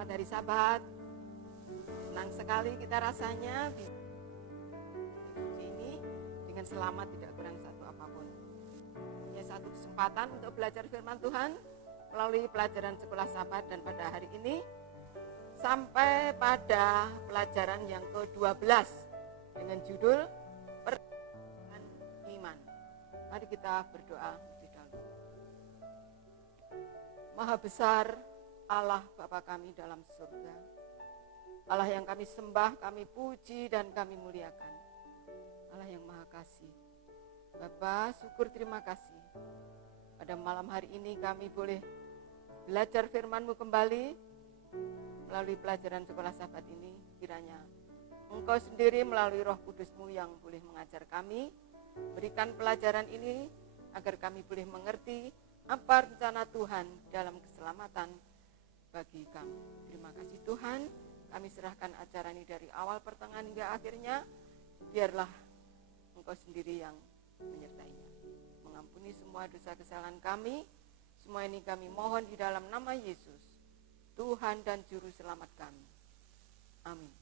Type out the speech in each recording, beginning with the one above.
Selamat hari Sabat. Senang sekali kita rasanya di sini dengan selamat, tidak kurang satu apapun. Punya satu kesempatan untuk belajar firman Tuhan melalui pelajaran sekolah Sabat, dan pada hari ini sampai pada pelajaran yang ke-12 dengan judul Perjalanan Iman. Mari kita berdoa lebih dahulu. Maha besar Allah Bapa kami dalam surga, Allah yang kami sembah, kami puji dan kami muliakan, Allah yang maha kasih. Bapa, syukur terima kasih pada malam hari ini kami boleh belajar firman-Mu kembali melalui pelajaran sekolah Sabat ini. Kiranya Engkau sendiri melalui Roh Kudus-Mu yang boleh mengajar kami, berikan pelajaran ini agar kami boleh mengerti apa rencana Tuhan dalam keselamatan bagi kami. Terima kasih Tuhan, kami serahkan acara ini dari awal, pertengahan hingga akhirnya. Biarlah Engkau sendiri yang menyertainya, mengampuni semua dosa kesalahan kami. Semua ini kami mohon di dalam nama Yesus, Tuhan dan Juru Selamat kami. Amin.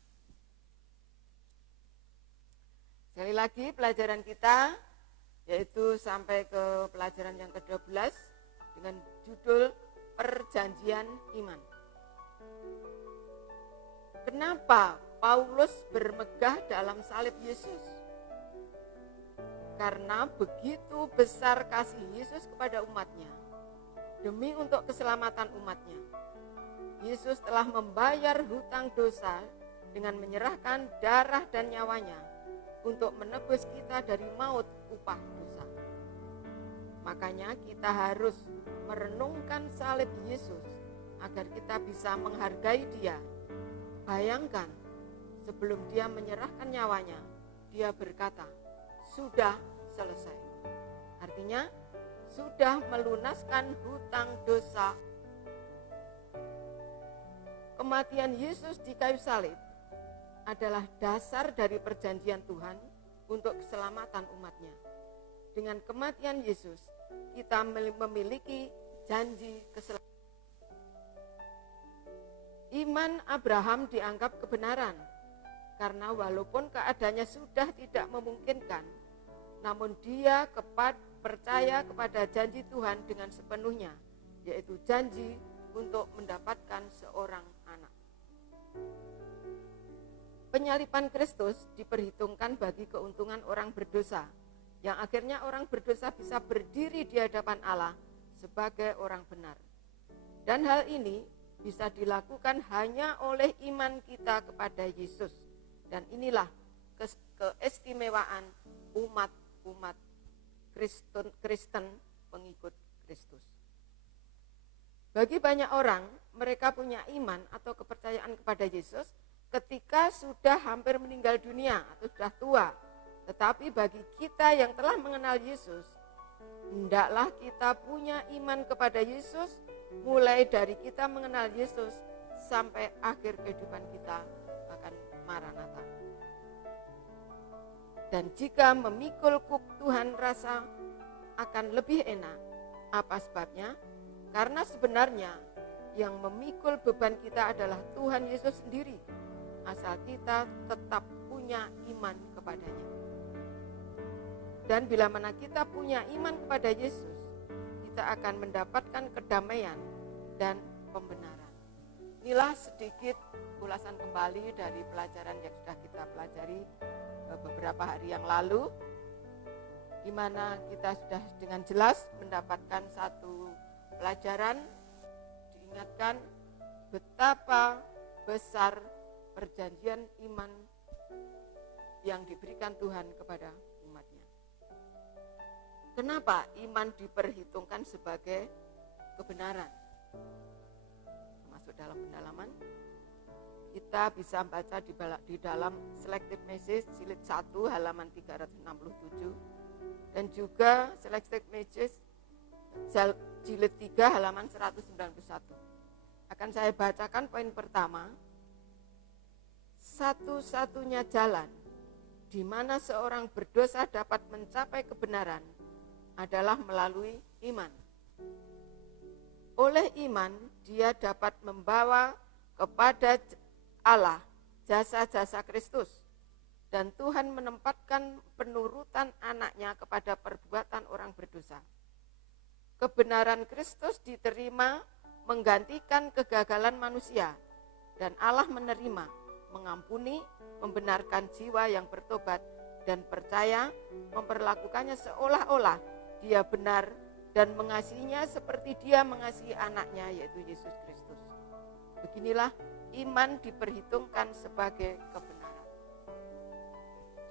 Sekali lagi pelajaran kita yaitu sampai ke pelajaran yang ke-12 dengan judul Perjanjian Iman. Kenapa Paulus bermegah dalam salib Yesus? Karena begitu besar kasih Yesus kepada umatnya, demi untuk keselamatan umatnya. Yesus telah membayar hutang dosa dengan menyerahkan darah dan nyawanya untuk menebus kita dari maut, upah dosa. Makanya kita harus merenungkan salib Yesus agar kita bisa menghargai Dia. Bayangkan, sebelum Dia menyerahkan nyawanya, Dia berkata, sudah selesai. Artinya, sudah melunaskan hutang dosa. Kematian Yesus di kayu salib adalah dasar dari perjanjian Tuhan untuk keselamatan umatnya. Dengan kematian Yesus, kita memiliki janji keselamatan. Iman Abraham dianggap kebenaran, karena walaupun keadaannya sudah tidak memungkinkan, namun dia percaya kepada janji Tuhan dengan sepenuhnya, yaitu janji untuk mendapatkan seorang anak. Penyaliban Kristus diperhitungkan bagi keuntungan orang berdosa, yang akhirnya orang berdosa bisa berdiri di hadapan Allah sebagai orang benar. Dan hal ini bisa dilakukan hanya oleh iman kita kepada Yesus. Dan inilah keistimewaan umat Kristen pengikut Kristus. Bagi banyak orang, mereka punya iman atau kepercayaan kepada Yesus ketika sudah hampir meninggal dunia atau sudah tua. Tetapi bagi kita yang telah mengenal Yesus, hendaklah kita punya iman kepada Yesus mulai dari kita mengenal Yesus sampai akhir kehidupan kita, bahkan Maranatha. Dan jika memikul kuk Tuhan rasa akan lebih enak. Apa sebabnya? Karena sebenarnya yang memikul beban kita adalah Tuhan Yesus sendiri, asal kita tetap punya iman kepadanya. Dan bila mana kita punya iman kepada Yesus, kita akan mendapatkan kedamaian dan pembenaran. Inilah sedikit ulasan kembali dari pelajaran yang sudah kita pelajari beberapa hari yang lalu, di mana kita sudah dengan jelas mendapatkan satu pelajaran, diingatkan betapa besar perjanjian iman yang diberikan Tuhan kepada umatnya. Kenapa iman diperhitungkan sebagai kebenaran? Masuk dalam pendalaman, kita bisa baca di dalam Selected Message jilid 1 halaman 367 dan juga Selected Message jilid 3 halaman 191. Akan saya bacakan poin pertama. Satu-satunya jalan di mana seorang berdosa dapat mencapai kebenaran adalah melalui iman. Oleh iman, dia dapat membawa kepada Allah jasa-jasa Kristus. Dan Tuhan menempatkan penurutan anaknya kepada perbuatan orang berdosa. Kebenaran Kristus diterima menggantikan kegagalan manusia, dan Allah menerima, mengampuni, membenarkan jiwa yang bertobat dan percaya, memperlakukannya seolah-olah dia benar dan mengasihinya seperti dia mengasihi anaknya, yaitu Yesus Kristus. Beginilah iman diperhitungkan sebagai kebenaran.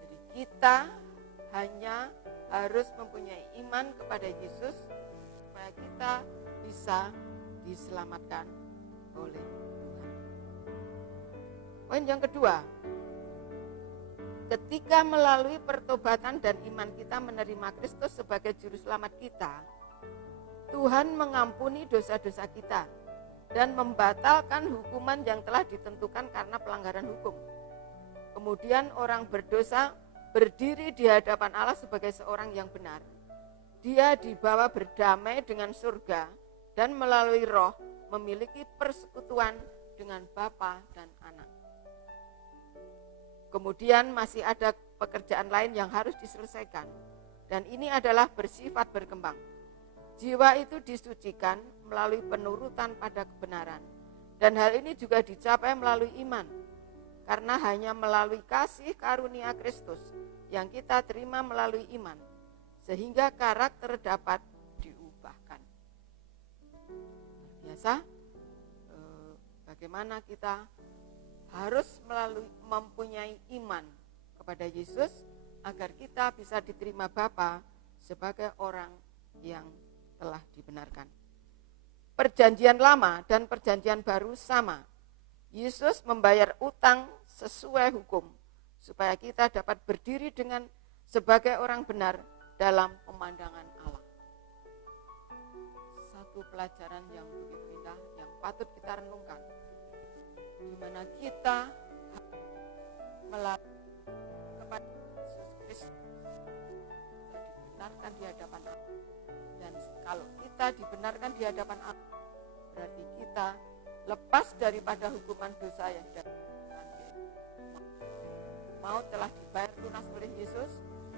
Jadi kita hanya harus mempunyai iman kepada Yesus supaya kita bisa diselamatkan oleh Tuhan. Poin yang kedua, ketika melalui pertobatan dan iman kita menerima Kristus sebagai juru selamat kita, Tuhan mengampuni dosa-dosa kita dan membatalkan hukuman yang telah ditentukan karena pelanggaran hukum. Kemudian orang berdosa berdiri di hadapan Allah sebagai seorang yang benar. Dia dibawa berdamai dengan surga dan melalui Roh memiliki persekutuan dengan Bapa dan Anak. Kemudian masih ada pekerjaan lain yang harus diselesaikan, dan ini adalah bersifat berkembang. Jiwa itu disucikan melalui penurutan pada kebenaran, dan hal ini juga dicapai melalui iman, karena hanya melalui kasih karunia Kristus yang kita terima melalui iman, sehingga karakter dapat diubahkan. Biasa, bagaimana kita harus mempunyai iman kepada Yesus agar kita bisa diterima Bapa sebagai orang yang telah dibenarkan. Perjanjian lama dan perjanjian baru sama. Yesus membayar utang sesuai hukum supaya kita dapat berdiri dengan sebagai orang benar dalam pemandangan Allah. Satu pelajaran yang begitu indah yang patut kita renungkan, di mana kita melalui kepada Yesus Kristus dibenarkan di hadapan Allah. Dan kalau kita dibenarkan di hadapan Allah, berarti kita lepas daripada hukuman dosa yang maut telah dibayar lunas oleh Yesus,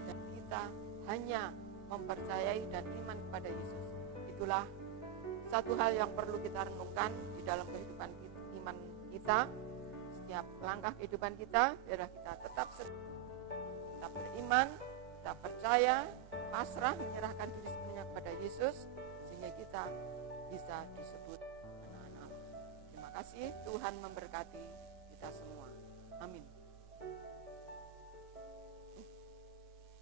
dan kita hanya mempercayai dan iman kepada Yesus. Itulah satu hal yang perlu kita renungkan di dalam kehidupan iman kita. Setiap langkah kehidupan kita, biarlah kita tetap beriman, kita percaya, pasrah, menyerahkan diri sepenuhnya kepada Yesus, sehingga kita bisa disebut anak-anak Allah. Terima kasih, Tuhan memberkati kita semua. Amin.